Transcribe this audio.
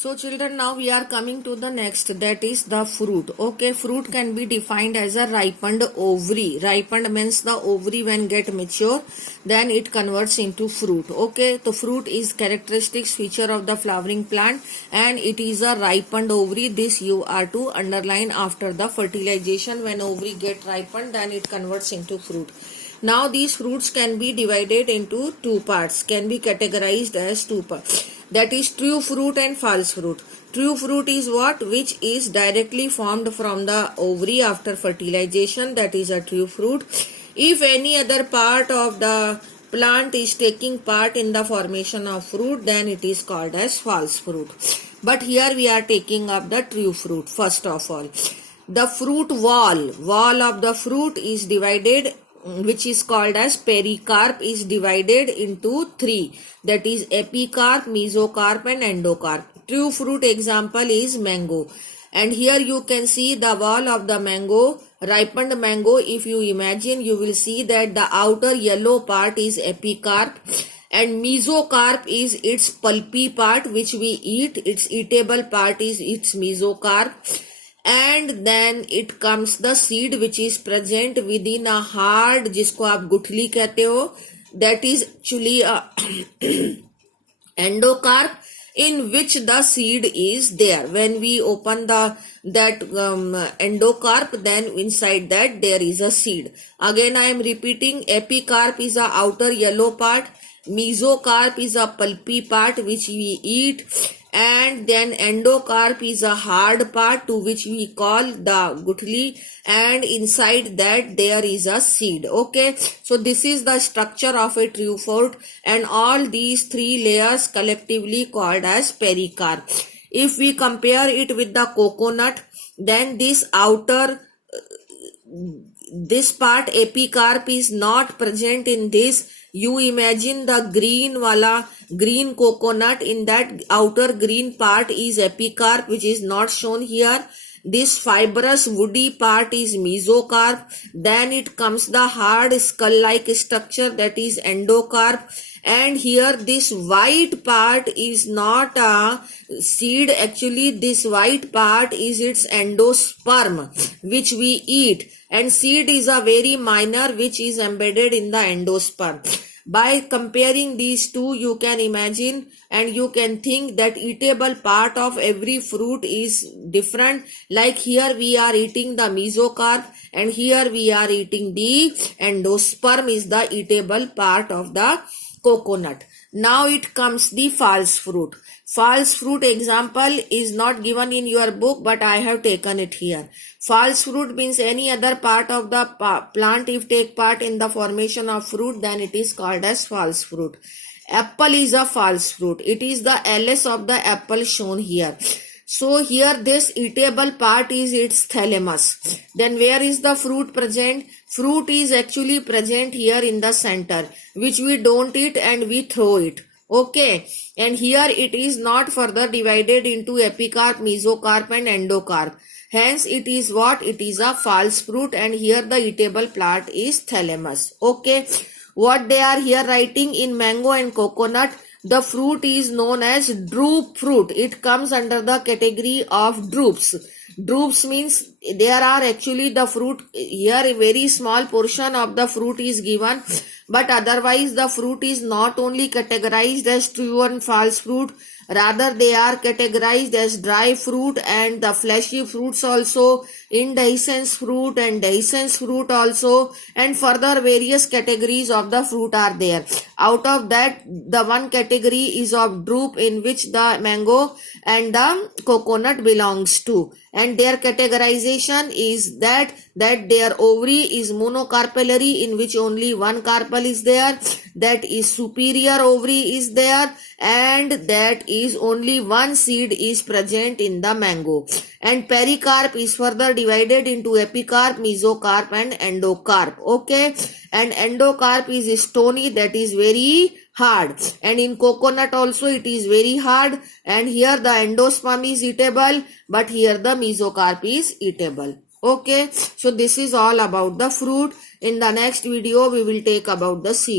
So children, now we are coming to the next, that is the fruit. Okay, fruit can be defined as a ripened ovary. Ripened means the ovary when get mature, then it converts into fruit. Okay, the fruit is characteristic feature of the flowering plant and it is a ripened ovary. This you are to underline after the fertilization. When ovary get ripened, then it converts into fruit. Now these fruits can be divided into two parts, can be categorized as two parts. That is true fruit and false fruit. True fruit is what? Which is directly formed from the ovary after fertilization. That is a true fruit. If any other part of the plant is taking part in the formation of fruit, then it is called as false fruit. But here we are taking up the true fruit first of all. The fruit wall of the fruit is divided, which is called as pericarp, is divided into three, that is epicarp, mesocarp and endocarp. True fruit example is mango, and here you can see the wall of the mango, ripened mango. If you imagine, you will see that the outer yellow part is epicarp and mesocarp is its pulpy part which we eat, its eatable part is its mesocarp. And then it comes the seed which is present within a hard, जिसको आप गुठली कहते हो, that is actually a endocarp in which the seed is there. When we open that endocarp, then inside that there is a seed. Again I am repeating, epicarp is a outer yellow part, mesocarp is a pulpy part which we eat, and then endocarp is a hard part to which we call the guthli, and inside that there is a seed. Okay, so this is the structure of a true fruit, and all these three layers collectively called as pericarp. If we compare it with the coconut, then this outer this part epicarp is not present in this. You imagine the green coconut, in that outer green part is epicarp which is not shown here. This fibrous woody part is mesocarp. Then it comes the hard skull-like structure, that is endocarp. And here this white part is not a seed, actually this white part is its endosperm which we eat, and seed is a very minor which is embedded in the endosperm. By comparing these two, you can imagine and you can think that eatable part of every fruit is different. Like here we are eating the mesocarp and here we are eating the endosperm is the eatable part of the coconut. Now it comes the false fruit. False fruit example is not given in your book, but I have taken it here. False fruit means any other part of the plant if take part in the formation of fruit, then it is called as false fruit. Apple is a false fruit. It is the LS of the apple shown here. So here this eatable part is its thalamus. Then where is the fruit present? Fruit is actually present here in the center, which we don't eat and we throw it. Okay, and here it is not further divided into epicarp, mesocarp and endocarp. Hence it is what? It is a false fruit, and here the eatable part is thalamus. Okay, what they are here writing in mango and coconut, the fruit is known as drupe fruit. It comes under the category of drupes. Drupes means there are actually the fruit here, a very small portion of the fruit is given, but otherwise the fruit is not only categorized as true and false fruit, rather they are categorized as dry fruit and the fleshy fruits also, indehiscence fruit and dehiscence fruit also, and further various categories of the fruit are there. Out of that, the one category is of drupe, in which the mango and the coconut belongs to, and their categorization is that their ovary is monocarpellary, in which only one carpel is there, that is superior ovary is there, and that is only one seed is present in the mango. And pericarp is further divided into epicarp, mesocarp and endocarp. Okay, and endocarp is stony, that is very hard, and in coconut also it is very hard, and here the endosperm is eatable, but here the mesocarp is eatable. Okay, so this is all about the fruit. In the next video we will take about the seed.